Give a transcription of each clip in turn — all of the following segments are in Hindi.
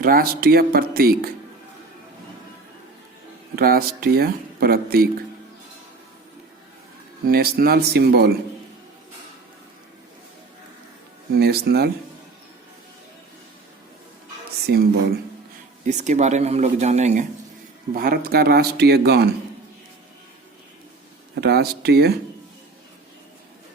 राष्ट्रीय प्रतीक, राष्ट्रीय प्रतीक। National symbol, national symbol. इसके बारे में हम लोग जानेंगे। भारत का राष्ट्रीय गान, राष्ट्रीय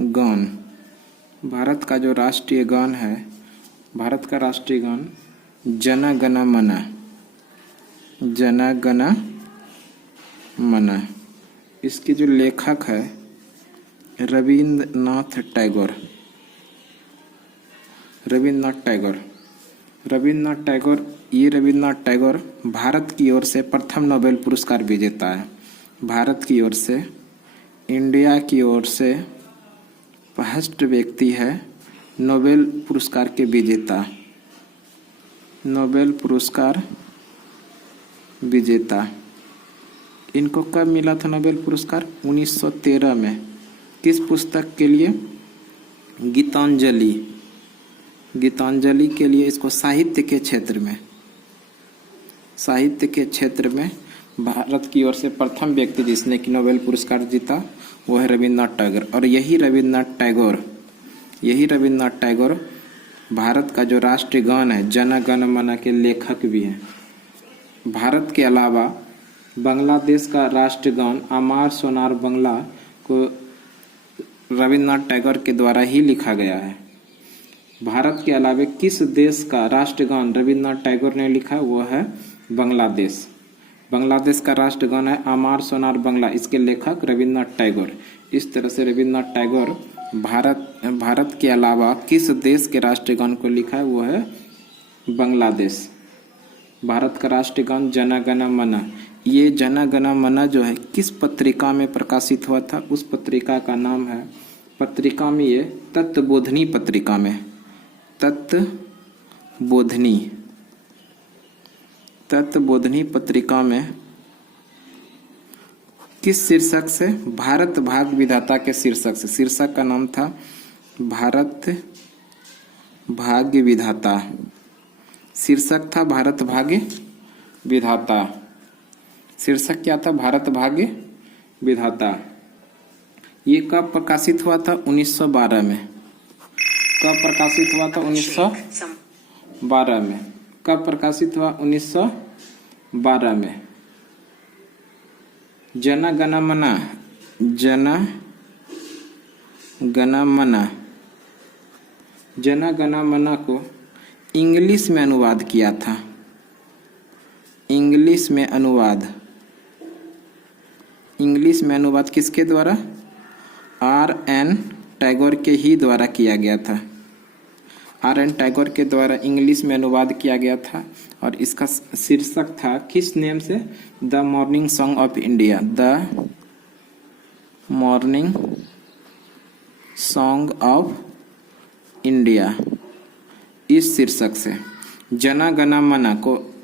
गान। भारत का जो राष्ट्रीय गान है, भारत का राष्ट्रीय गान जन गण मन, जन गण मन। इसके जो लेखक है रविंद्रनाथ टैगोर, रविंद्रनाथ टैगोर। रविंद्रनाथ टैगोर, ये रविंद्रनाथ टैगोर भारत की ओर से प्रथम नोबेल पुरस्कार विजेता है। भारत की ओर से, इंडिया की ओर से फर्स्ट व्यक्ति है नोबेल पुरस्कार के विजेता, नोबेल पुरस्कार विजेता। इनको कब मिला था नोबेल पुरस्कार? 1913 में। किस पुस्तक के लिए? गीतांजलि, गीतांजलि के लिए इसको साहित्य के क्षेत्र में, साहित्य के क्षेत्र में भारत की ओर से प्रथम व्यक्ति जिसने कि नोबेल पुरस्कार जीता वो है रविंद्रनाथ टैगोर। और यही रविंद्रनाथ टैगोर, यही रविंद्रनाथ टैगोर भारत का जो राष्ट्रीय गान है जन गण मन के लेखक भी हैं। भारत के अलावा बांग्लादेश का राष्ट्रीय गान अमार सोनार बांग्ला को रविंद्रनाथ टैगोर के द्वारा ही लिखा गया है। भारत के अलावा किस देश का राष्ट्रीय गान रविंद्रनाथ टैगोर ने लिखा? वो है बांग्लादेश। बांग्लादेश का राष्ट्रीय गान है अमार सोनार बांग्ला, इसके लेखक रविंद्रनाथ टैगोर। इस तरह से रविंद्रनाथ टैगोर भारत के अलावा किस देश के राष्ट्रीय गान को लिखा है? वो है बांग्लादेश। भारत का राष्ट्रीय गान जन गण मन। ये जन गण मन जो है किस पत्रिका में प्रकाशित हुआ था? उस पत्रिका का नाम है, पत्रिका में ये तत्वबोधिनी पत्रिका में, तत्वबोधिनी, तत्वबोधिनी पत्रिका में किस शीर्षक से? भारत भाग्य विधाता के शीर्षक से। शीर्षक का नाम था भारत भाग्य विधाता, शीर्षक था भारत भाग्य विधाता। शीर्षक क्या था? भारत भाग्य विधाता। ये कब प्रकाशित हुआ था? 1912 में। कब प्रकाशित हुआ था? 1912 में। कब प्रकाशित हुआ? 1912 में। जन गण मन, जन गण मन, जन गण मन को इंग्लिश में अनुवाद किया था। इंग्लिश में अनुवाद, इंग्लिश में अनुवाद किसके द्वारा? R.N. टैगोर के ही द्वारा किया गया था। R.N. टैगोर के द्वारा इंग्लिश में अनुवाद किया गया था और इसका शीर्षक था किस नेम से? The morning song of India, the morning song of India. इस शीर्षक से जन गण मन को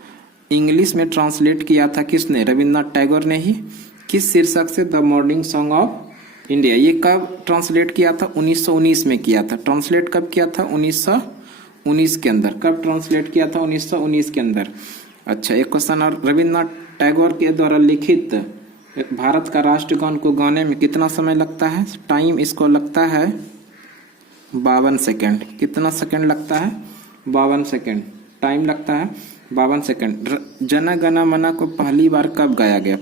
इंग्लिश में ट्रांसलेट किया था किसने? रविंद्रनाथ टैगोर ने ही। किस शीर्षक से? The morning song of India. ये कब ट्रांसलेट किया था? 1919 में किया था। ट्रांसलेट कब किया था? 1919 के अंदर। कब ट्रांसलेट किया था? 1919 के अंदर। अच्छा, एक क्वेश्चन और, रविंद्रनाथ टैगोर के द्वारा लिखित भारत का राष्ट्रीय गान को गाने में कितना समय लगता है? टाइम इसको लगता है 52 सेकेंड। कितना सेकेंड लगता है? 52 सेकेंड टाइम लगता है, 52 सेकेंड। जन गण मन को पहली बार कब गाया गया?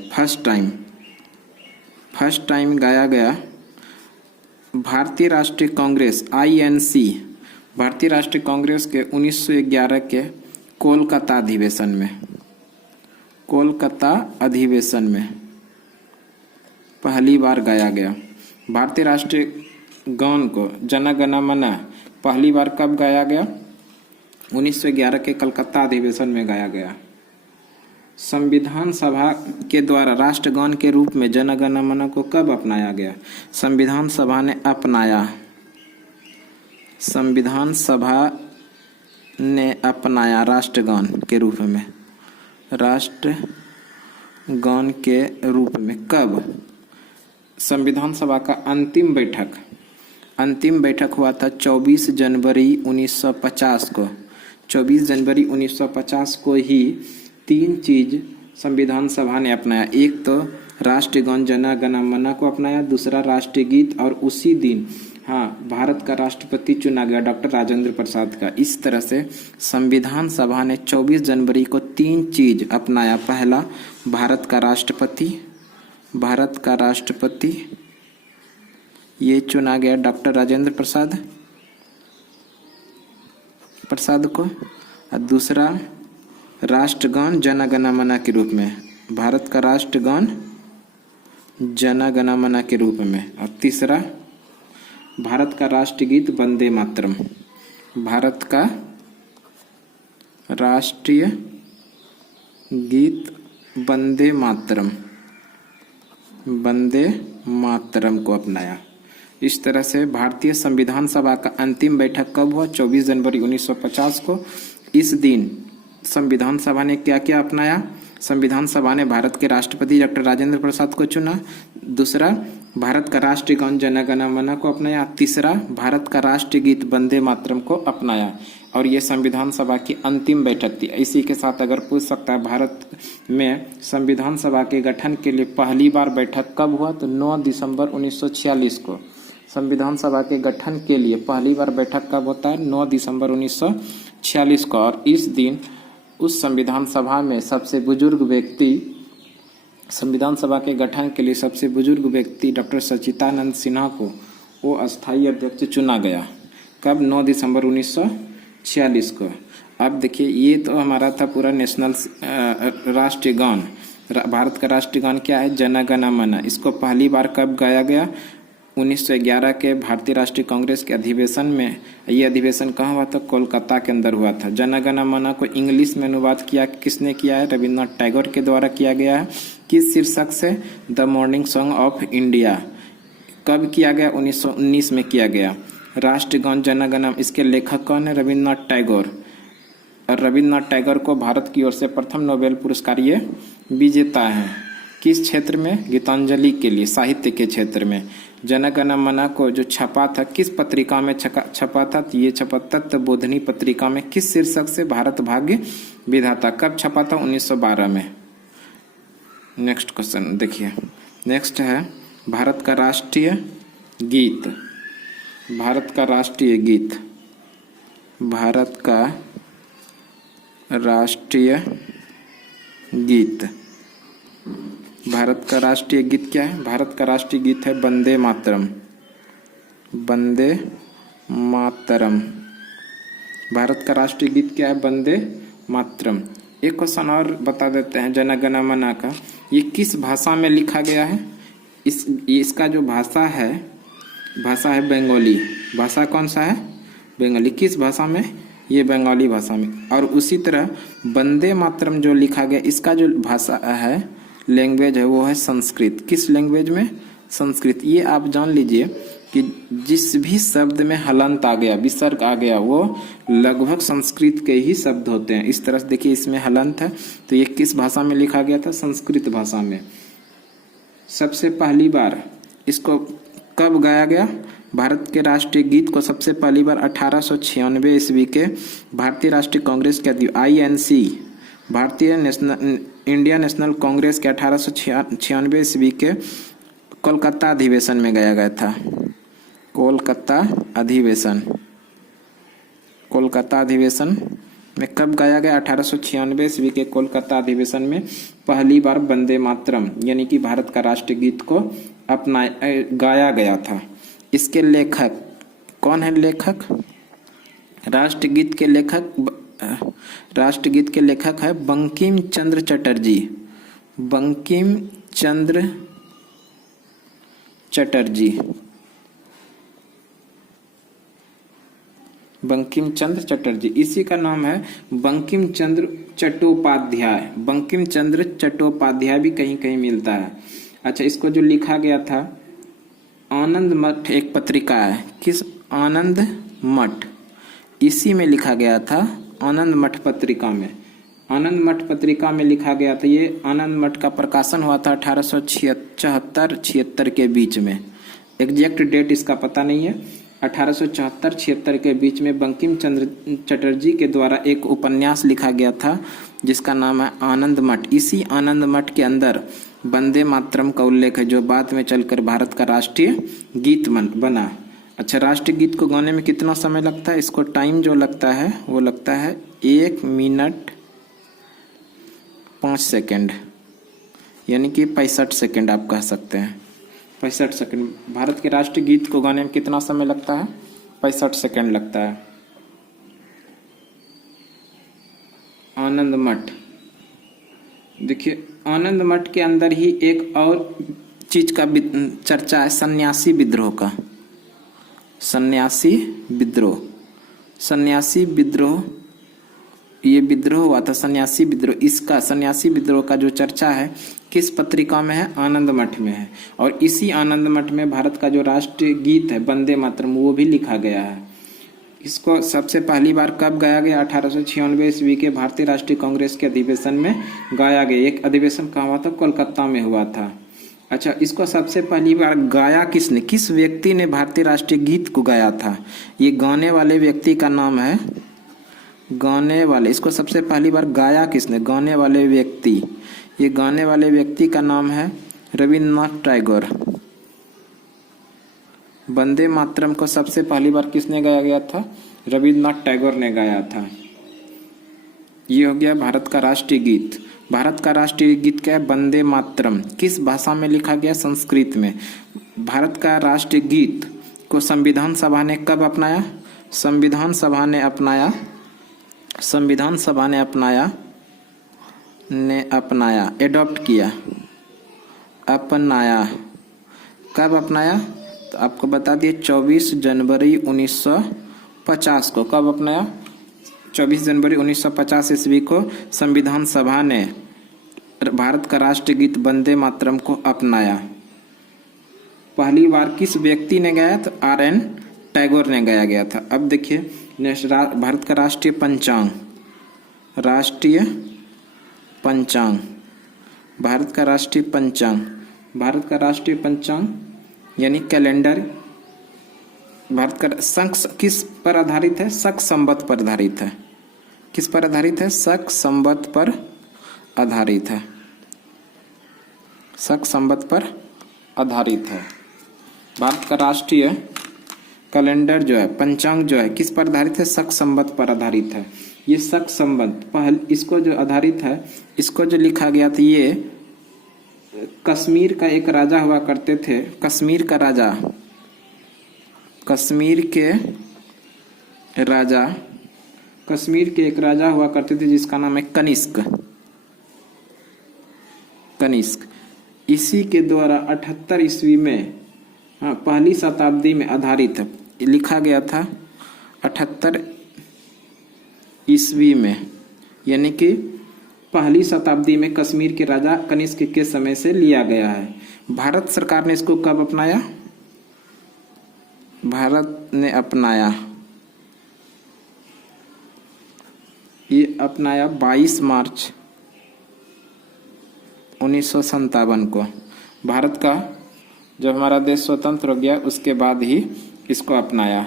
फर्स्ट टाइम गाया गया भारतीय राष्ट्रीय कांग्रेस INC, भारतीय राष्ट्रीय कांग्रेस के 1911 के कोलकाता अधिवेशन में, कोलकाता अधिवेशन में पहली बार गाया गया। भारतीय राष्ट्रीय गान को जन गण मन पहली बार कब गाया गया? 1911 के कलकत्ता अधिवेशन में गाया गया। संविधान सभा के द्वारा राष्ट्रगान के रूप में जन गण मन को कब अपनाया गया? संविधान सभा ने अपनाया, संविधान सभा ने अपनाया राष्ट्रगान के रूप में, राष्ट्रगान के रूप में। कब? संविधान सभा का अंतिम बैठक हुआ था 24 जनवरी 1950 को। 24 जनवरी 1950 को ही 3 चीज संविधान सभा ने अपनाया। एक तो राष्ट्रगान जन गण मन को अपनाया, दूसरा राष्ट्रीय गीत, और उसी दिन भारत का राष्ट्रपति चुना गया डॉक्टर राजेंद्र प्रसाद का। इस तरह से संविधान सभा ने 24 जनवरी को 3 चीज अपनाया। पहला, भारत का राष्ट्रपति ये चुना गया डॉक्टर राजेंद्र प्रसाद को, और दूसरा राष्ट्रगान जन गण मन के रूप में, भारत का राष्ट्रगान जन गण मन के रूप में, और तीसरा भारत का राष्ट्रीय गीत वंदे मातरम, भारत का राष्ट्रीय गीत वंदे मातरम को अपनाया। इस तरह से भारतीय संविधान सभा का अंतिम बैठक कब हुआ? 24 जनवरी 1950 को। इस दिन संविधान सभा ने क्या क्या अपनाया? संविधान सभा ने भारत के राष्ट्रपति डॉक्टर राजेंद्र प्रसाद को चुना, दूसरा भारत का राष्ट्रीय गान जन गण मन को अपनाया, तीसरा भारत का राष्ट्रीय गीत वंदे मातरम को अपनाया। और ये संविधान सभा की अंतिम बैठक थी। इसी के साथ अगर पूछ सकता है भारत में संविधान सभा के गठन के लिए पहली बार बैठक कब हुआ? तो 9 दिसंबर 1946 को। संविधान सभा के गठन के लिए पहली बार बैठक कब होता है? 9 दिसंबर 1946 को। और इस दिन उस संविधान सभा में सबसे बुजुर्ग व्यक्ति, संविधान सभा के गठन के लिए सबसे बुजुर्ग व्यक्ति डॉक्टर सच्चिदानंद सिन्हा को वो अस्थायी अध्यक्ष चुना गया। कब? 9 दिसंबर 1946 को। अब देखिए, ये तो हमारा था पूरा नेशनल राष्ट्रीय गान। भारत का राष्ट्रीय गान क्या है? जन गण मन। इसको पहली बार कब गाया गया? 1911 के भारतीय राष्ट्रीय कांग्रेस के अधिवेशन में। ये अधिवेशन कहाँ हुआ था? कोलकाता के अंदर हुआ था। जन गण मन को इंग्लिश में अनुवाद किसने किया है? रविन्द्रनाथ टैगोर के द्वारा किया गया है। किस शीर्षक से? The morning song of India. कब किया गया? 1919 में किया गया। राष्ट्रगान जन गण, इसके लेखक कौन है? रविन्द्रनाथ टैगोर। और रविन्द्रनाथ टैगोर को भारत की ओर से प्रथम नोबेल पुरस्कार ये विजेता है। किस क्षेत्र में? गीतांजलि के लिए, साहित्य के क्षेत्र में। जन गण मन को जो छपा था, किस पत्रिका में छपा था? ये छपा तत्वबोधिनी पत्रिका में। किस शीर्षक से? भारत भाग्य विधाता। कब छपा था? 1912 में। नेक्स्ट क्वेश्चन देखिए, नेक्स्ट है भारत का राष्ट्रीय गीत। भारत का राष्ट्रीय गीत, भारत का राष्ट्रीय गीत, भारत का राष्ट्रीय गीत क्या है? भारत का राष्ट्रीय गीत है वंदे मातरम। वंदे मातरम। भारत का राष्ट्रीय गीत क्या है? वंदे मातरम। एक क्वेश्चन और बता देते हैं जन गण मन का। ये किस भाषा में लिखा गया है? इसका जो भाषा है बंगाली। भाषा कौन सा है? बंगाली। किस भाषा में? ये बंगाली भाषा में। और उसी तरह वंदे मातरम जो लिखा गया, इसका जो भाषा है, लैंग्वेज है, वो है संस्कृत। किस लैंग्वेज में? संस्कृत। ये आप जान लीजिए कि जिस भी शब्द में हलंत आ गया, विसर्ग आ गया, वो लगभग संस्कृत के ही शब्द होते हैं। इस तरह से देखिए, इसमें हलंत है, तो ये किस भाषा में लिखा गया था? संस्कृत भाषा में। सबसे पहली बार इसको कब गाया गया? भारत के राष्ट्रीय गीत को सबसे पहली बार 1896 ईस्वी के भारतीय राष्ट्रीय कांग्रेस के INC, भारतीय इंडियन नेशनल कांग्रेस के 1896 ईस्वी के कोलकाता अधिवेशन में गाया गया था। कोलकाता अधिवेशन। कोलकाता अधिवेशन में कब गाया गया? 1896 ईस्वी के कोलकाता अधिवेशन में पहली बार वंदे मातरम यानी कि भारत का राष्ट्रीय गीत को गाया गया था। इसके लेखक कौन है? लेखक, राष्ट्रगीत के लेखक है बंकिम चंद्र चटर्जी। बंकिम चंद्र चटर्जी। बंकिम चंद्र चटर्जी। इसी का नाम है बंकिम चंद्र चट्टोपाध्याय। बंकिम चंद्र चट्टोपाध्याय भी कहीं कहीं मिलता है। अच्छा, इसको जो लिखा गया था आनंद मठ, एक पत्रिका है। किस? आनंद मठ। इसी में लिखा गया था, आनंद मठ पत्रिका में। आनंद मठ पत्रिका में लिखा गया था। ये आनंद मठ का प्रकाशन हुआ था 1876-76 के बीच में। एग्जैक्ट डेट इसका पता नहीं है। 1874-76 के बीच में बंकिम चंद्र चटर्जी के द्वारा एक उपन्यास लिखा गया था जिसका नाम है आनंद मठ। इसी आनंद मठ के अंदर वंदे मातरम का उल्लेख है, जो बाद में चलकर भारत का राष्ट्रीय गीत बना। अच्छा, राष्ट्रीय गीत को गाने में कितना समय लगता है? इसको टाइम जो लगता है वो लगता है 1 मिनट 5 सेकेंड, यानी कि 65 सेकेंड आप कह सकते हैं। 65 सेकेंड। भारत के राष्ट्रीय गीत को गाने में कितना समय लगता है? 65 सेकेंड लगता है। आनंद मठ, देखिए आनंद मठ के अंदर ही एक और चीज का चर्चा है, सन्यासी विद्रोह का। सन्यासी विद्रोह, सन्यासी विद्रोह, ये विद्रोह हुआ था सन्यासी विद्रोह। इसका सन्यासी विद्रोह का जो चर्चा है किस पत्रिका में है? आनंद मठ में है। और इसी आनंद मठ में भारत का जो राष्ट्रीय गीत है वंदे मातरम, वो भी लिखा गया है। इसको सबसे पहली बार कब गाया गया? 1896 ईस्वी के भारतीय राष्ट्रीय कांग्रेस के अधिवेशन में गाया गया। एक अधिवेशन कहाँ हुआ था? कोलकाता में हुआ था। अच्छा, इसको सबसे पहली बार गाया किसने? किस व्यक्ति ने भारतीय राष्ट्रीय गीत को गाया था? ये गाने वाले व्यक्ति का नाम है, गाने वाले, इसको सबसे पहली बार गाया किसने? गाने वाले व्यक्ति, ये गाने वाले व्यक्ति का नाम है रविन्द्रनाथ टैगोर। वंदे मातरम को सबसे पहली बार किसने गाया गया था? रविन्द्रनाथ टैगोर ने गाया था। ये हो गया भारत का राष्ट्रीय गीत। भारत का राष्ट्रीय गीत क्या है? वंदे मातरम। किस भाषा में लिखा गया? संस्कृत में। भारत का राष्ट्रीय गीत को संविधान सभा ने कब अपनाया? संविधान सभा ने अपनाया, संविधान सभा ने अपनाया, एडॉप्ट किया, अपनाया। कब अपनाया? तो आपको बता दिए 24 जनवरी 1950 को। कब अपनाया? 24 जनवरी 1950 ईस्वी को संविधान सभा ने भारत का राष्ट्रीय गीत वंदे मातरम को अपनाया। पहली बार किस व्यक्ति ने गाया? तो RN टैगोर ने गाया गया था। अब देखिए भारत का राष्ट्रीय पंचांग, राष्ट्रीय पंचांग, भारत का राष्ट्रीय पंचांग, भारत का राष्ट्रीय पंचांग यानी कैलेंडर भारत का किस पर आधारित है? शक संवत पर आधारित है। किस पर आधारित है? शक संवत पर आधारित है। शक संवत पर आधारित है। भारत का राष्ट्रीय कैलेंडर जो है, पंचांग जो है, किस पर आधारित है? शक संवत पर आधारित है। ये शक संवत पहल, इसको जो आधारित है, इसको जो लिखा गया था, ये कश्मीर का एक राजा हुआ करते थे। कश्मीर का राजा, कश्मीर के राजा, कश्मीर के एक राजा हुआ करते थे जिसका नाम है कनिष्क। कनिष्क, इसी के द्वारा 78 ईस्वी में, हाँ, पहली शताब्दी में आधारित है। लिखा गया था 78 ईस्वी में, यानी कि पहली शताब्दी में कश्मीर के राजा कनिष्क के समय से लिया गया है। भारत सरकार ने इसको कब अपनाया? भारत ने अपनाया, ये अपनाया 22 मार्च 1957 को। भारत का जब हमारा देश स्वतंत्र हो गया उसके बाद ही इसको अपनाया।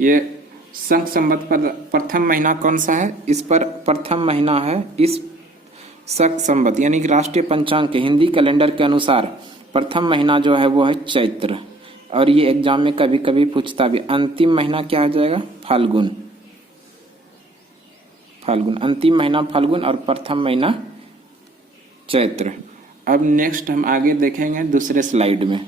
ये संघ संवत पर प्रथम महीना कौन सा है? इस पर प्रथम महीना है इस शक संवत यानी कि राष्ट्रीय पंचांग के हिंदी कैलेंडर के अनुसार प्रथम महीना जो है वो है चैत्र। और ये एग्जाम में कभी कभी पूछता भी, अंतिम महीना क्या हो जाएगा? फाल्गुन। फाल्गुन, अंतिम महीना फाल्गुन और प्रथम महीना चैत्र। अब नेक्स्ट हम आगे देखेंगे दूसरे स्लाइड में।